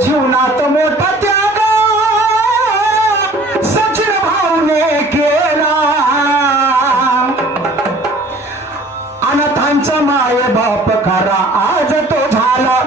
जीवनात मोठा त्याग सचिन भाऊने केला. अनाथांचा माय बाप खरा आज तो झाला.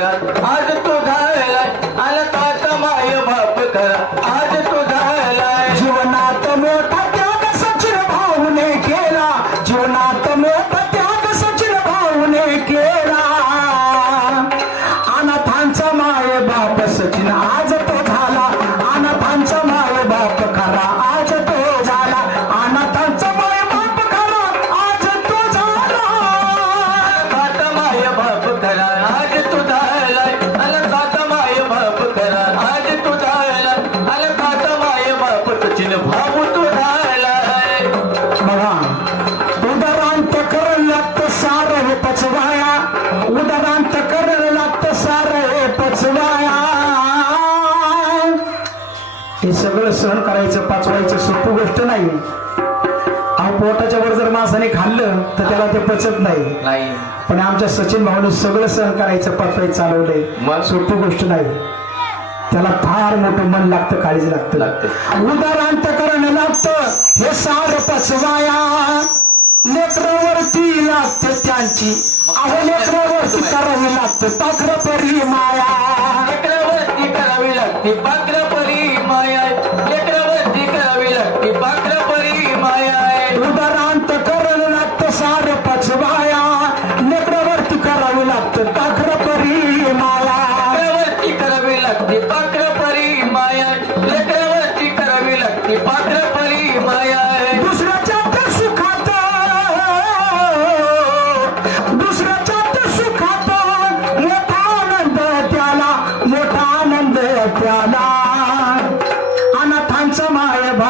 बाप आज तो धायलाय आला तात माय बाप खरा आज तू धायलाय जीवनात मोठा त्याग सचिन भाऊने केला. जीवनात मोठा पचवाया उदरांत करण लागतं सार पचवाया. हे सगळं सहन करायचं पाचवायचं सोपी गोष्ट नाही. पोटाच्या वर जर माणसाने खाल्लं तर त्याला ते पचत नाही. नाही. पण आमच्या सचिन भाऊने सगळं सहन करायचं पाचवायचं चालवलंय? सोपी गोष्ट नाही. त्याला फार मोठं मन लागतं काळजी लागतं. लागतं. उदारांत करणं लागतं हे सार पचवाया. लागते त्यांची. अहो लेकरावरती करावी लागते. ताकर परी माया. लेकरावरती करावी लागते. पात्र परी माया.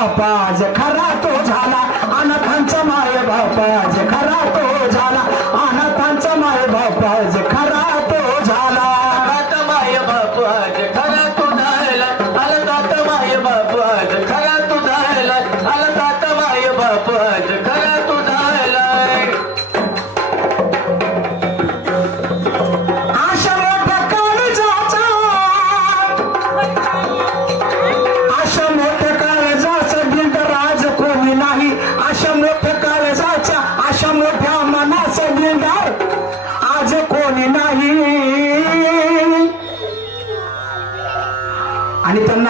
माय बापाज खरा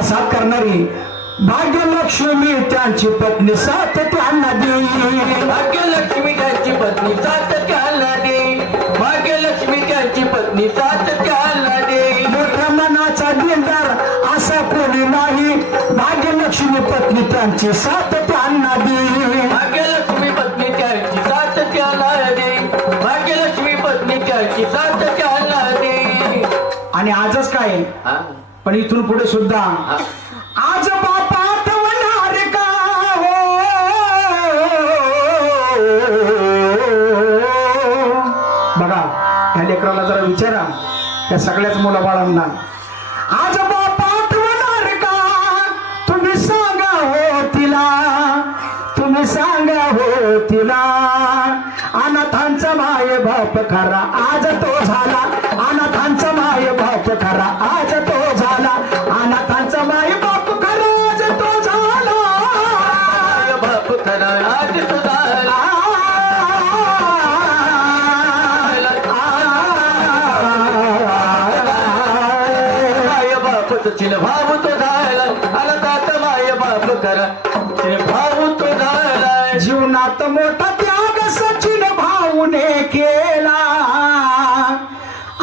त्यांना साथ करणारी भाग्यलक्ष्मी त्यांची पत्नी साथ त्यांना देई भाग्यलक्ष्मी त्यांची पत्नी सात त्याला दे भाग्यलक्ष्मी त्यांची पत्नी सात त्याला दे मोठ्या मनाचा दिलदार असा कोणी नाही. भाग्यलक्ष्मी पत्नी त्यांची साथ त्यांना देई भाग्यलक्ष्मी पत्नी त्यांची सात त्याला दे भाग्यलक्ष्मी पत्नी त्यांची सात त्याला दे आणि आजच काय? पण इथून पुढे सुद्धा आज बापात होणार का हो? बघा या लेकराला जरा विचारा त्या सगळ्याच मुलाबाळांना. आज बापात होणार का? तुम्ही सांगा हो तिला तुम्ही सांगा हो तिला. अनाथांचा माय बाप खरा आज तो झाला. अनाथांचा माय बाप खरा आज तो तुझी भाऊ तो झाला आला तात माय बाप खरा तुझे भाऊ तो झाला जीवनात मोठा त्याग सचिन भाऊने केला.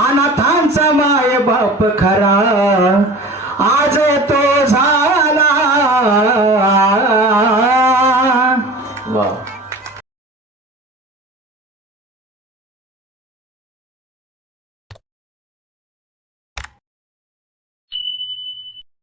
अनाथांचा माय बाप खरा. आज तो